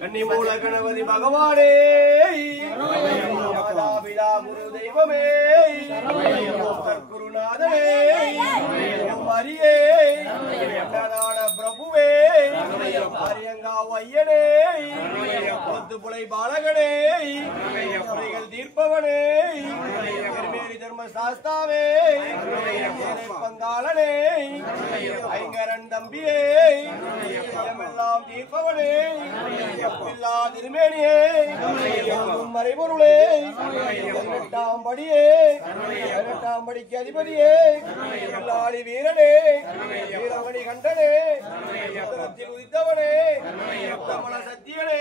கன்னிமூல கணபதி பகவானே மாதாபிதா குரு தெய்வமே குருநாதனே மரியே பிரபுவே ஆரியங்கா ஐயனே புலை பாலகனே தீர்ப்பவனே தர்ம சாஸ்தாவே பங்காளனே ஐங்கரன் தம்பியே எல்லாம் தீர்ப்பவனே எல்லா திருமேனியே மறைபொருளே 18ஆம் படியே 18ஆம் படிக்கு அதிபதியே எல்லாளி வீரனே வீரமணி கண்டனே உதித்தவனே கமல சத்தியனே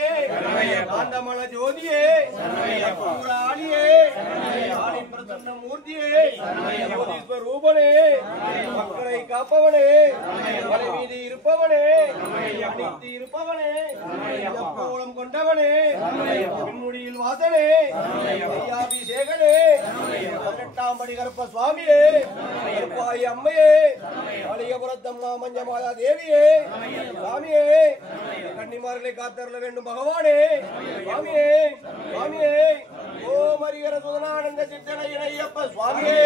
ஆண்டமல ஜோதியே ஆடியே ஆடி பிரசன்ன மூர்த்தியே ரூபனே மக்களை காப்பவனே மலை மீது இருப்பவனே அணித்து இருப்பவனே கோலம் கொண்டவனே பின்முடியில் வாசனே அபிஷேகனே 18ஆம் படி கருப்ப சுவாமியே கருப்பாயி அம்மையே அலியபுரத்தம்மா மஞ்சமாதா தேவியே சுவாமியே கன்னிமார்களை காத்தருள வேண்டும் பகவானே சுவாமியே சுவாமியே ஓம் ஹரிஹர சுதனானந்த சித்தனை ஐயப்ப சுவாமியே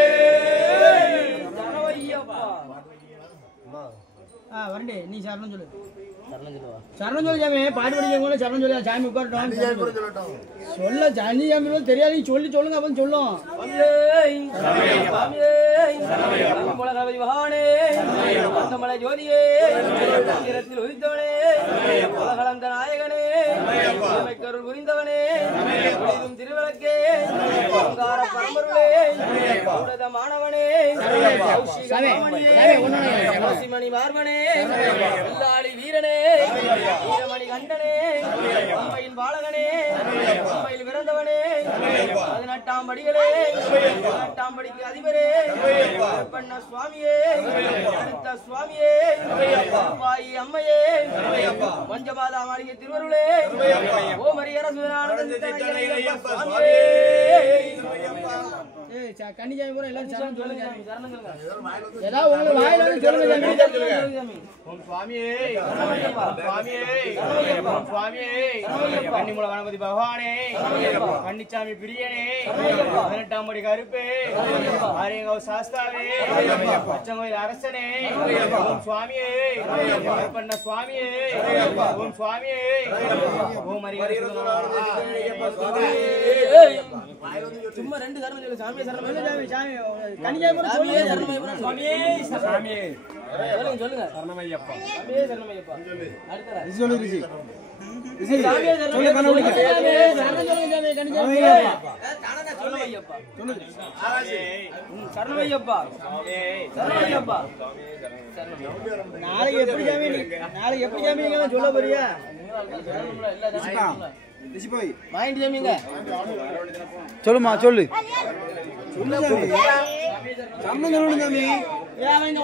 வரண்டே நீ சரணம் சொல்லு சரணம் சொல்லு சாமி பாட்டு படிக்க சரணம் சொல்லு சாமி உட்காரட்டும் சொல்ல சாமி சாமி தெரியாது நீ சொல்லி சொல்லுங்க அப்ப சொல்லும் ஜோதியே உதித்தவனே உலகளந்த நாயகனே கருள் புரிந்தவனே திருவிளக்கே பரம்பொருளே மாணவனே மணி மார்பனே வீரனே வீரமணி கண்டனே அம்மையின் பாலகனே அம்மையில் பிறந்தவனே 18ஆம் படிகளே 18ஆம் படிக்கு அதிபரே பண்ண சுவாமியே அடுத்த சுவாமியே பாயி அம்மையே மஞ்சபாதா மாளிகை திருவருளே ஓம் ஹரிஹர சுதனானந்த சுவாமியே கன்னிஜாமி பூரா எல்லாரும் சரணம் சொல்லுங்க ஏதாவது உங்களுக்கு வாயில வந்து சொல்லுங்க ஓம் சுவாமியே சுவாமியே ஓம் சுவாமியே கன்னிமூல கணபதி பகவானே கன்னிச்சாமி பிரியனே 18ஆம் படி கருப்பே ஆரியங்கா சாஸ்தாவே பச்சங்கோயில் அரசனே ஓம் சுவாமியே பண்ண சுவாமியே ஓம் சுவாமியே ஓம் ஹரிஹர சும்மா ரெண்டு தர்மம் சொல்லு சாமி சரணம் சாமி கன்னிஜாமி சொல்லுங்க சுவாமியே சாமியே சொல்லுங்க சரணமையப்பா சாமியே சரணமையப்பா அடுத்து இது சொல்லு ரிஷி ரிஷி சாமியே சரணமையப்பா சரணம் சொல்லுங்க சாமி கன்னிஜாமி தானடா சரணமையப்பா சொல்லு சரணமையப்பா சரணமையப்பா நாளைக்கு எப்படி சாமி நீங்க சொல்ல போறியா ரிஷி போய் மைண்ட் ஜாமிங்க சொல்லுமா சொல்லு சரணம் சொல்லணும் சாமி அவங்க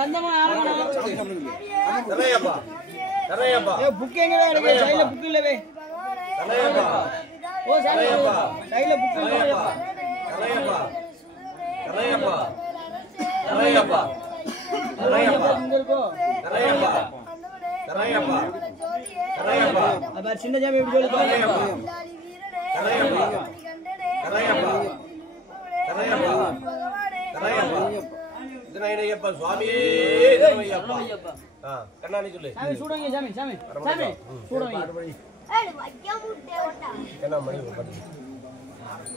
வந்தமா தரையப்பா தரையப்பா ஏ புக் எங்க இருக்கு சைடுல புக் இல்லவே தரையப்பா ஓ தரையப்பா சைடுல புக் இல்லவே தரையப்பா தரையப்பா தரையப்பா தரையப்பா இங்க இருக்கோ தரையப்பா தரையப்பா தரையப்பா அப்ப சின்ன ஜாமி எப்படி சொல்லு தரையப்பா தரையப்பா தரையப்பா தரையப்பா தரையப்பா ஐயப்பா சுவாமியே ஐயப்பா கண்ணாடி சொல்லு சாமி சூடுங்க சாமி சாமி சாமி சூடுங்க ஏய் வைக்க முட்டே ஓட்டா என்ன மணி படி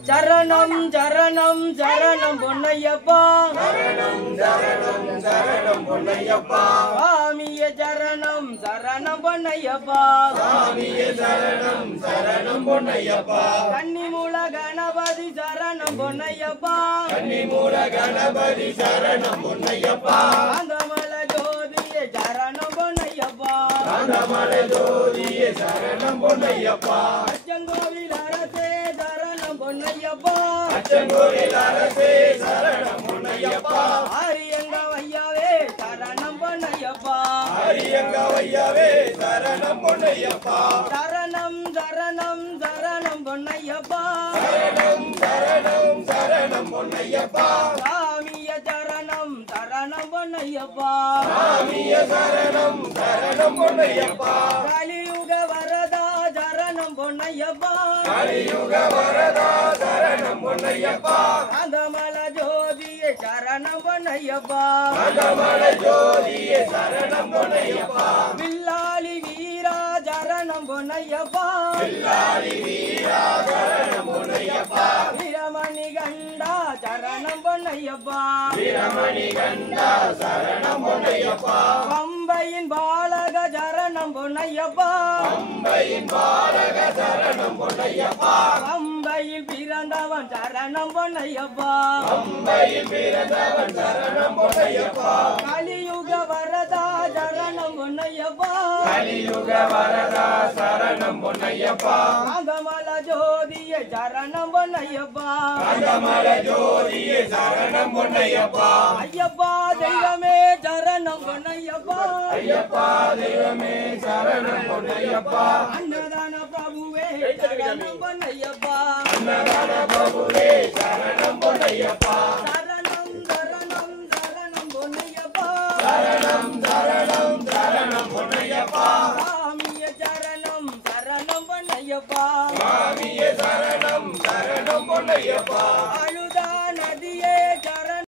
சரணம் சரணம் சரணம் பொன்னையப்பா சரணம் சரணம் சரணம் பொன்னையப்பா சாமியே சரணம் சரணம் பொன்னையப்பா சாமியே சரணம் சரணம் பொன்னையப்பா கன்னிமூல கணபதி சரணம் பொன்னையப்பா கன்னிமூல கணபதி சரணம் பொன்னையப்பா ஆந்தமல ஜோதியே சரணம் பொன்னையப்பா ஆந்தமல ஜோதியே சரணம் பொன்னையப்பா அச்சங்கோவில் அரசே சரணம் பொன்னையப்பா அச்சங்கோவில் அரசே சரணம் பொன்னையப்பா ஆரியங்கா ஐயாவே சரணம் பொன்னையப்பா ஆரியங்கா ஐயாவே சரணம் பொன்னையப்பா சரணம் சரணம் சரணம் பொன்னையப்பா சரணம் சரணம் சரணம் பொன்னையப்பா சாமியே சரணம் சரணம் பொன்னையப்பா சாமியே சரணம் சரணம் பொன்னையப்பா கலியுக வரதா சரணம் பொன்னையப்பா கலியுக வரதா சரணம் பொன்னையப்பா அந்தமல ஜோதியே சரணம் பொன்னையப்பா அந்தமல ஜோதியே சரணம் பொன்னையப்பா வில்லாளி வீரா சரணம் பொன்னையப்பா வில்லாளி வீரா சரணம் பொன்னையப்பா வீரமணி கண்டா சரணம் பொன்னையப்பா வீரமணி கண்டா சரணம் பொன்னையப்பா பம்பையின் பாலக சரணம் பொன்னையப்பா பம்பையின் பாலக சரணம் பொன்னையப்பா பம்பையில் பிறந்தவன் சரணம் பொன்னையப்பா பம்பையில் பிறந்தவன் சரணம் பொன்னையப்பா கலியுக வரதா சரணம் பொன்னையப்பா கலியுக வரதா சரணம் பொன்னையப்பா அந்தமல ஜோதியே சரணம் பொன்னையப்பா அந்தமல ஜோதியே சரணம் பொன்னையப்பா ஐயப்பா தெய்வமே சரணம் பொன்னையப்பா ஐயப்பா தெய்வமே சரணம் பொன்னையப்பா அன்னதான பிரபுவே சரணம் பொன்னையப்பா அன்னதான பிரபுவே சரணம் பொன்னையப்பா சரணம் சரணம் சரணம் பொன்னையப்பா சரணம் சரணம் சரணம் பொன்னையப்பா சாமியே சரணம் சரணம் பொன்னையப்பா சாமியே சரணம் சரணம் பொன்னையப்பா